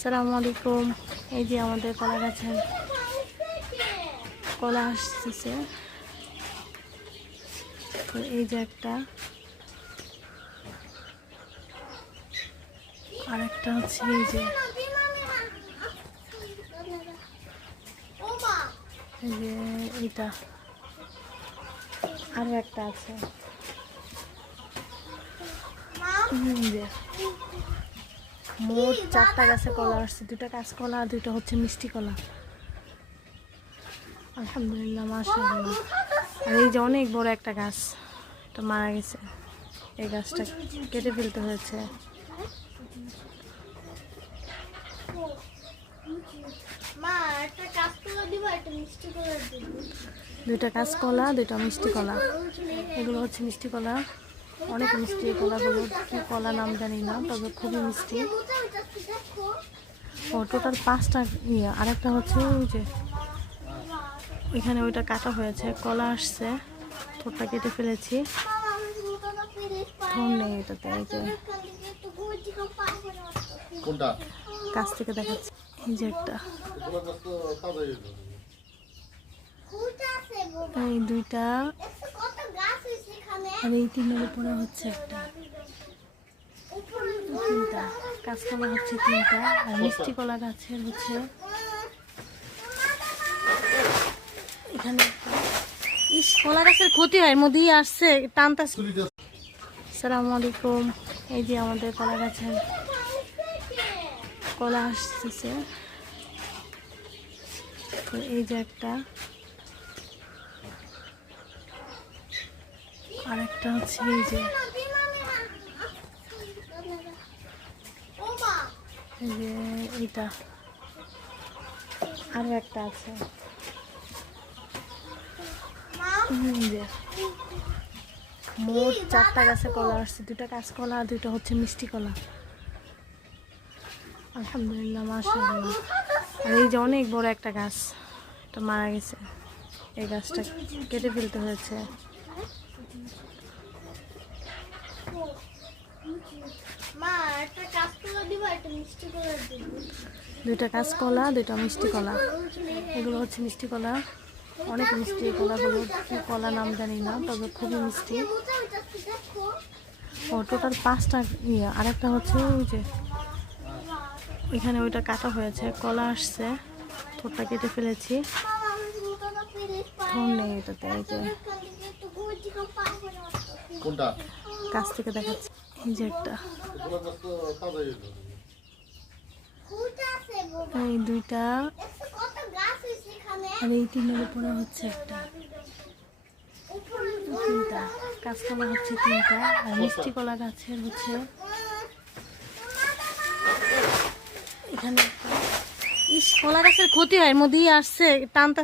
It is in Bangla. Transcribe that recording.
আসসালামু আলাইকুম। এই যে আমাদের কলা গাছের কলা আসতেছে। তো এই যে একটা আর একটা হচ্ছে এই যে এই যে এইটা আরও একটা আছে। মোট চারটা গাছে কলা আসছে দুটা কাঁচ কলা আর দুটো হচ্ছে মিষ্টি কলা। আলহামদুলিল্লাহ মাশাআল্লাহ। আর এই যে অনেক বড় একটা গাছ এটা মারা গেছে। এই গাছটা কেটে ফেলতে হয়েছে। কাঁচকলা দুইটা কাঁচ কলা দুইটা মিষ্টি কলা। এগুলো হচ্ছে মিষ্টি কলা। অনেক মিষ্টি কলাগুলো কি কলা নাম জানি না তবে খুবই মিষ্টি। ও টোটাল পাঁচটা ইয়ে। আরেকটা হচ্ছে ওই যে এখানে ওইটা কাটা হয়েছে কলা আসছে ঠোঁটটা কেটে ফেলেছি। থম নেই এটাতে এই যে কাছ থেকে দেখাচ্ছি। এই যে একটা। এই দুইটা দেখছ কত গাছ হইছে এখানে আর এই তিনের উপরে হচ্ছে একটা। তিনটা। কাঁচকলা হচ্ছে তিনটা আর মিষ্টি কলা গাছের হচ্ছে এখানে ইস, কলা গাছের ক্ষতি হয় মধ্যেই আসছে টানতা আসসালামু আলাইকুম এই যে আমাদের কলা গাছের কলা আসতেছে। এই যে একটা আর একটা হচ্ছে এই যে এইটা আরও একটা আছে। মোট চারটা গাছে কলা আসছে। দুটা কাঁচ কলা আর দুটো হচ্ছে মিষ্টি কলা। আলহামদুলিল্লাহ মাশাআল্লাহ। আর এই যে অনেক বড় একটা গাছ। এটা মারা গেছে। এই গাছটা কেটে ফেলতে হয়েছে মা একটা কাঁচকলা দিব একটা মিষ্টি কলা দিব দুইটা কাঁচ কলা দুইটা মিষ্টি কলা। এগুলো হচ্ছে মিষ্টি কলা। অনেক মিষ্টি কলাগুলো। কলা নাম জানি না তবে খুবই মিষ্টি। ও টোটাল পাঁচটা ইয়ে। আরেকটা হচ্ছে ওই যে এখানে ওইটা কাটা হয়েছে। কলা আসছে। ঠোঁটটা কেটে ফেলেছি। থম নেই এটাতে এই যে কোনটা? কাছ থেকে দেখাচ্ছি। এই যে একটা তোমার কাছে তো তাজা কুটা আছে বাবা এই দুইটা। আর এই তিনের উপরে হচ্ছে একটা। তিনটা। কাঁচকলা হচ্ছে তিনটা। আর মিষ্টি কলা গাছের হচ্ছে এখানে ইস কলা গাছের ক্ষতি হয় মধ্যেই আসছে টানতা